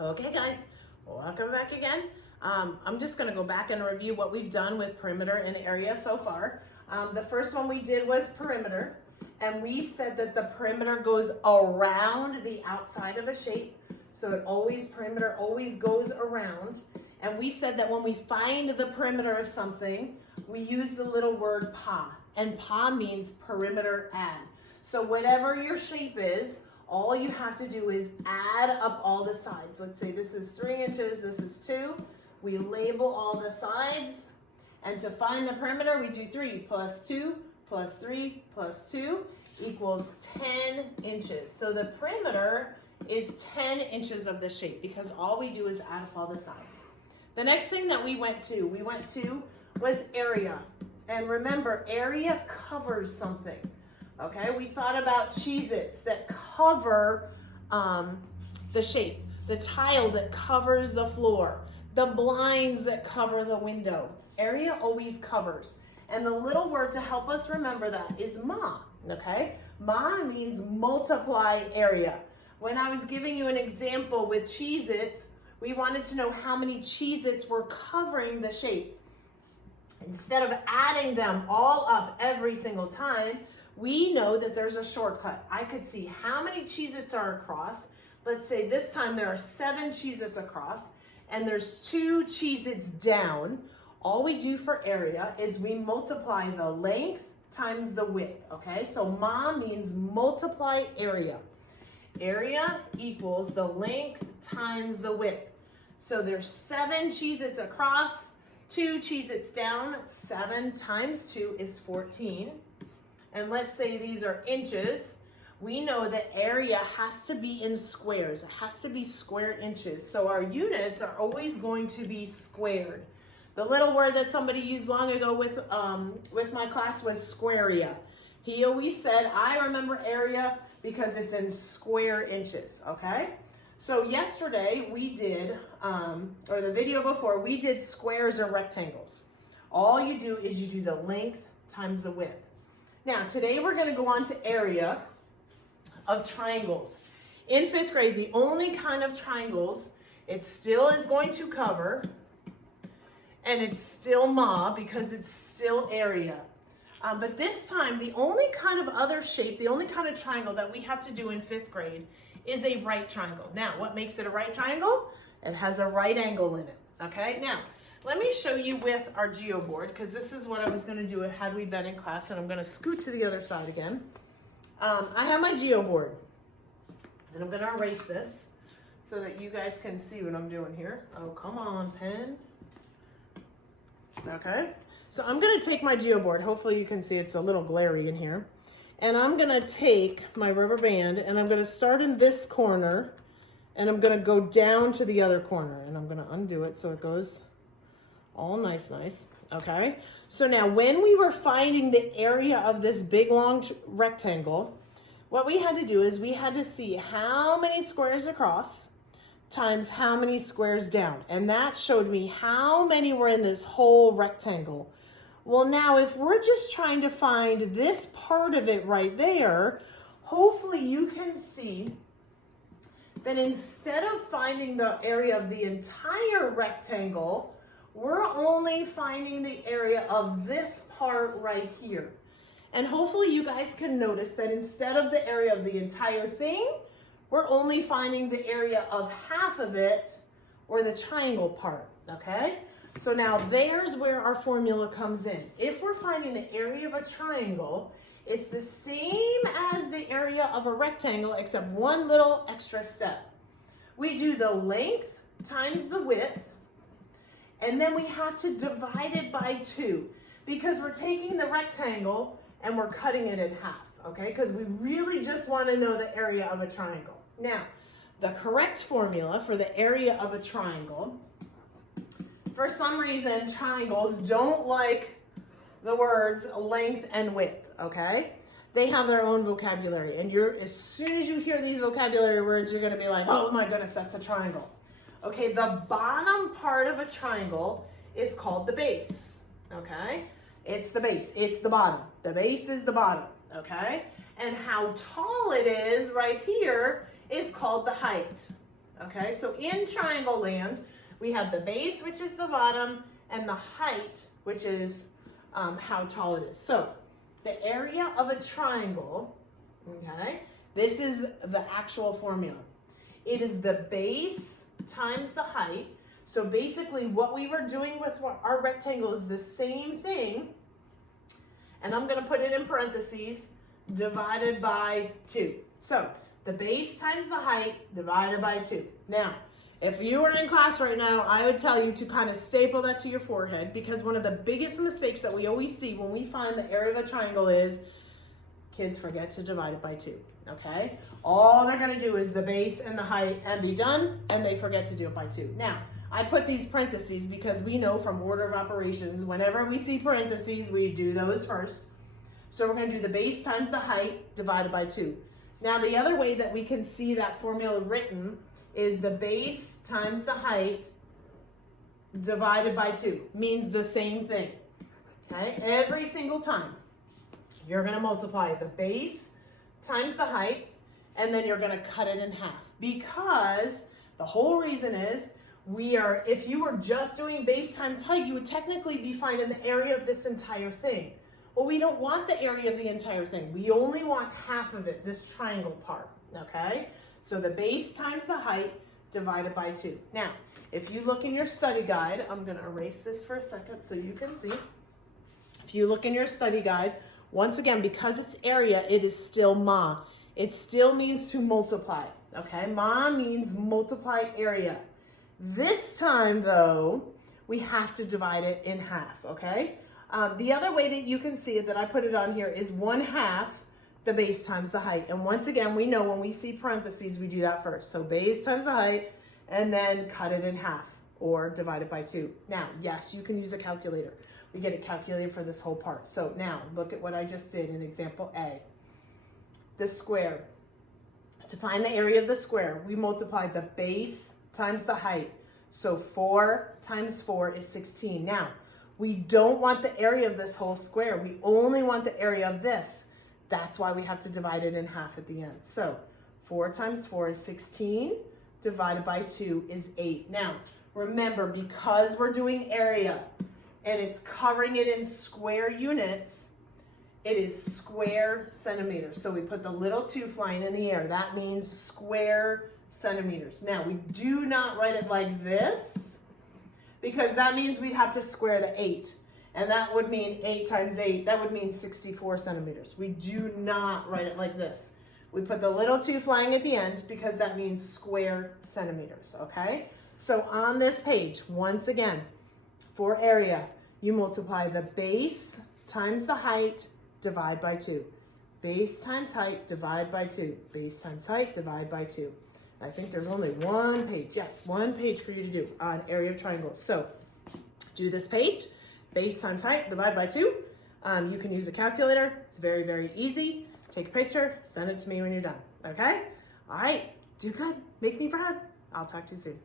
Okay guys, welcome back again. I'm just gonna go back and review what we've done with perimeter and area so far. The first one we did was perimeter, and we said that the perimeter goes around the outside of a shape. So perimeter always goes around. And we said that when we find the perimeter of something, we use the little word pa, and pa means perimeter add. So whatever your shape is, all you have to do is add up all the sides. Let's say this is 3 inches, this is 2. We label all the sides, and to find the perimeter, we do 3 plus 2 plus 3 plus 2 equals 10 inches. So the perimeter is 10 inches of the shape because all we do is add up all the sides. The next thing that we went to was area. And remember, area covers something. Okay, we thought about Cheez-Its that cover the shape, the tile that covers the floor, the blinds that cover the window. Area always covers. And the little word to help us remember that is ma, okay? Ma means multiply area. When I was giving you an example with Cheez-Its, we wanted to know how many Cheez-Its were covering the shape. Instead of adding them all up every single time, we know that there's a shortcut. I could see how many Cheez-Its are across. Let's say this time there are 7 Cheez-Its across, and there's 2 Cheez-Its down. All we do for area is we multiply the length times the width, okay? So ma means multiply area. Area equals the length times the width. So there's 7 Cheez-Its across, 2 Cheez-Its down. 7 times 2 is 14. And let's say these are inches. We know that area has to be in squares. It has to be square inches. So our units are always going to be squared. The little word that somebody used long ago with my class was squarea. He always said, I remember area because it's in square inches, okay? So yesterday we did, or the video before, we did squares or rectangles. All you do is you do the length times the width. Now, today we're going to go on to area of triangles. In 5th grade, the only kind of triangles it still is going to cover, and it's still ma because it's still area. But this time, the only kind of other shape, the only kind of triangle that we have to do in 5th grade is a right triangle. Now, what makes it a right triangle? It has a right angle in it, okay? Now, let me show you with our geoboard, because this is what I was going to do had we been in class, and I'm going to scoot to the other side again. I have my geoboard, and I'm going to erase this so that you guys can see what I'm doing here. Oh, come on, pen. Okay, so I'm going to take my geoboard. Hopefully you can see it's a little glary in here. And I'm going to take my rubber band, and I'm going to start in this corner, and I'm going to go down to the other corner, and I'm going to undo it so it goes all nice, okay? So now when we were finding the area of this big long rectangle, what we had to do is we had to see how many squares across times how many squares down. And that showed me how many were in this whole rectangle. Well, now if we're just trying to find this part of it right there, hopefully you can see that instead of finding the area of the entire rectangle, we're only finding the area of this part right here. And hopefully you guys can notice that instead of the area of the entire thing, we're only finding the area of half of it, or the triangle part, okay? So now there's where our formula comes in. If we're finding the area of a triangle, it's the same as the area of a rectangle, except one little extra step. We do the length times the width, and then we have to divide it by 2 because we're taking the rectangle and we're cutting it in half, okay? Because we really just want to know the area of a triangle. Now, the correct formula for the area of a triangle, for some reason, triangles don't like the words length and width, okay? They have their own vocabulary, and as soon as you hear these vocabulary words, you're going to be like, oh my goodness, that's a triangle. Okay, the bottom part of a triangle is called the base, okay? It's the base, it's the bottom. The base is the bottom, okay? And how tall it is right here is called the height, okay? So in triangle land, we have the base, which is the bottom, and the height, which is how tall it is. So the area of a triangle, okay, this is the actual formula. It is the base times the height. So basically what we were doing with our rectangle is the same thing, and I'm gonna put it in parentheses, divided by 2. So the base times the height divided by 2. Now, if you were in class right now, I would tell you to kind of staple that to your forehead, because one of the biggest mistakes that we always see when we find the area of a triangle is kids forget to divide it by 2, okay? All they're gonna do is the base and the height and be done, and they forget to do it by 2. Now, I put these parentheses because we know from order of operations, whenever we see parentheses, we do those first. So we're gonna do the base times the height divided by 2. Now, the other way that we can see that formula written is the base times the height divided by 2. Means the same thing, okay? Every single time, you're gonna multiply the base times the height, and then you're gonna cut it in half. Because the whole reason is, if you were just doing base times height, you would technically be finding the area of this entire thing. Well, we don't want the area of the entire thing. We only want half of it, this triangle part, okay? So the base times the height divided by 2. Now, if you look in your study guide, I'm gonna erase this for a second so you can see. If you look in your study guide, once again, because it's area, it is still ma. It still means to multiply, okay? Ma means multiply area. This time, though, we have to divide it in half, okay? The other way that you can see it, that I put it on here, is 1/2 the base times the height. And once again, we know when we see parentheses, we do that first. So base times the height, and then cut it in half, or divide it by 2. Now, yes, you can use a calculator. We get a calculator for this whole part. So now, look at what I just did in example A. The square. To find the area of the square, we multiply the base times the height. So 4 times 4 is 16. Now, we don't want the area of this whole square. We only want the area of this. That's why we have to divide it in half at the end. So 4 times 4 is 16, divided by 2 is 8. Now, remember, because we're doing area and it's covering it in square units, it is square centimeters. So we put the little 2 flying in the air. That means square centimeters. Now, we do not write it like this, because that means we'd have to square the 8. And that would mean 8 times 8, that would mean 64 centimeters. We do not write it like this. We put the little 2 flying at the end because that means square centimeters, okay? So on this page, once again, for area, you multiply the base times the height, divide by 2. Base times height, divide by 2. Base times height, divide by 2. I think there's only one page. Yes, one page for you to do on area of triangles. So do this page, base times height, divide by 2. You can use a calculator. It's very, very easy. Take a picture, send it to me when you're done, okay? All right, do good. Make me proud. I'll talk to you soon.